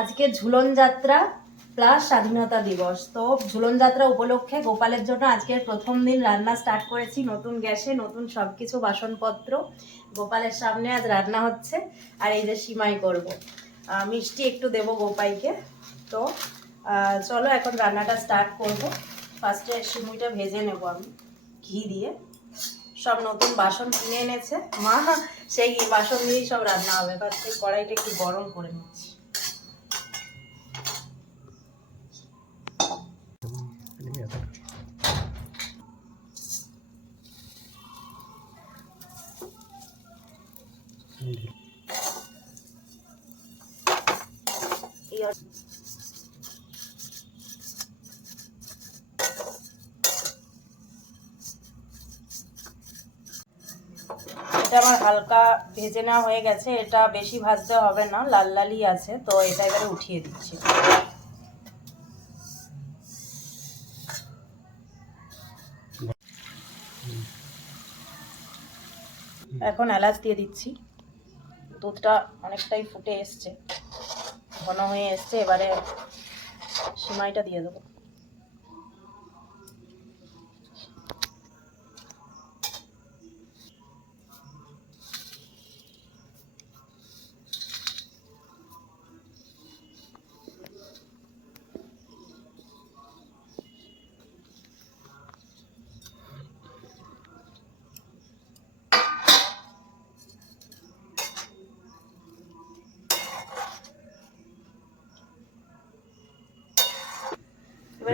আজকে ঝুলন যাত্রা প্লাস স্বাধীনতা দিবস। তো ঝুলন যাত্রা উপলক্ষে গোপালের জন্য আজকের প্রথম দিন রান্না স্টার্ট করেছি। নতুন গ্যাসে, নতুন সব কিছু বাসনপত্র। গোপালের সামনে আজ রান্না হচ্ছে। আর এই যে সিমাই করব। মিষ্টি একটু দেবো গোপাইকে। তো চলো এখন রান্নাটা স্টার্ট করব। ফার্স্টে সিমুইটা ভেজে নেব আমি, ঘি দিয়ে। সব নতুন বাসন কিনে এনেছে। মা, সেই বাসন দিয়েই সব রান্না হবে। কড়াইটা একটু গরম করে নিচ্ছি। আর- এটা আমার হালকা ভেজে নেওয়া হয়ে গেছে। এটা বেশি ভাজতে হবে না, লাল লালই আছে, তো এটা এবারে উঠিয়ে দিচ্ছি। এখন এলাচ দিয়ে দিচ্ছি। দুধটা অনেকটাই ফুটে এসছে। ঘন হয়ে এসছে এবারে সিমাইটা দিয়ে দেবো।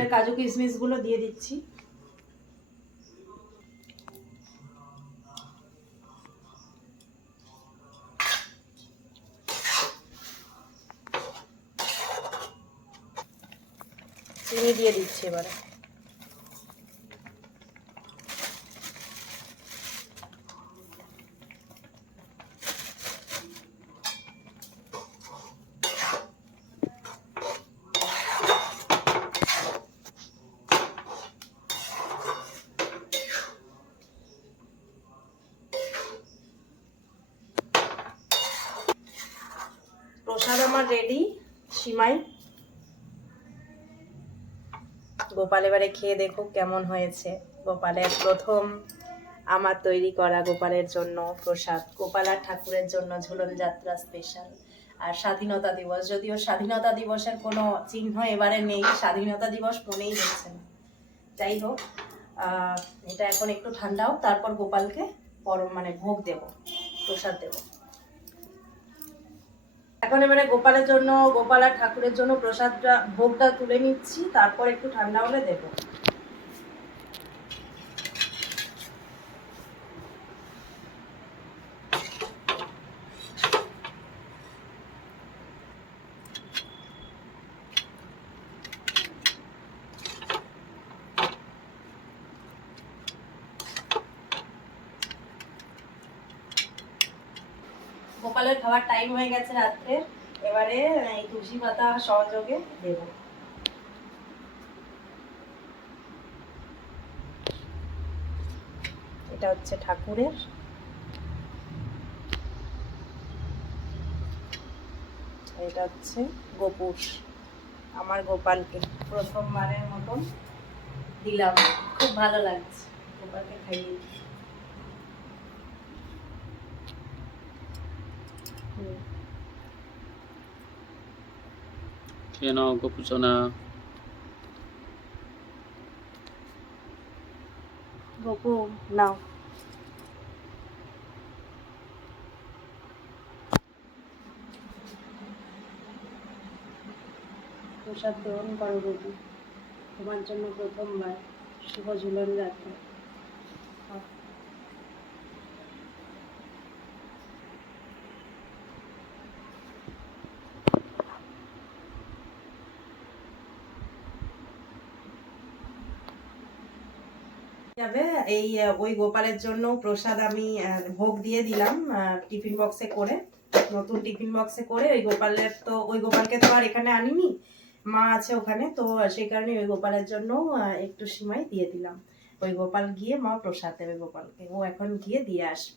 এবারে কাজু কিশমিশগুলো দিয়ে দিচ্ছি। চিনি দিয়ে দিচ্ছি এবারে। প্রসাদ আমার রেডি সিমাই? গোপাল এবারে খেয়ে দেখো কেমন হয়েছে। গোপালের প্রথম আমার তৈরি করা গোপালের জন্য প্রসাদ। গোপাল আর ঠাকুরের জন্য ঝুলন যাত্রা স্পেশাল আর স্বাধীনতা দিবস, যদিও স্বাধীনতা দিবসের কোনো চিহ্ন এবারে নেই, স্বাধীনতা দিবস মনেই হচ্ছে না। যাই হোক এটা এখন একটু ঠান্ডাও, তারপর গোপালকে পরম মানে ভোগ দেব, প্রসাদ দেবো। এখন এবারে গোপালের জন্য, গোপাল আর ঠাকুরের জন্য প্রসাদটা ভোগটা তুলে নিচ্ছি, তারপর একটু ঠান্ডা হলে দেবো। গোপালের খাওয়ার টাইম হয়ে গেছে রাত্রে, এবারে এই তুলসী পাতা সহযোগে দেব। এটা হচ্ছে ঠাকুরের। এটা হচ্ছে গোপুর, আমার গোপালকে প্রথমবারের মতন দিলাম। খুব ভালো লাগছে গোপালকে খাইয়ে। গোপুচনা গপু নাও প্রসাদ গ্রহণ করো গপু তোমার জন্য প্রথমবার শুভ ঝুলন যাত্রা যাবে। এই ওই গোপালের জন্য প্রসাদ আমি ভোগ দিয়ে দিলাম টিফিন বক্সে করে। নতুন টিফিন বক্সে করে ওই গোপালের তো, ওই গোপালকে তো আর এখানে আনিনি, মা আছে ওখানে, তো সেই কারণে ওই গোপালের জন্য একটু সীমায় দিয়ে দিলাম। ওই গোপাল গিয়ে মা প্রসাদ দেবে গোপালকে, ও এখন গিয়ে দিয়ে আসবে।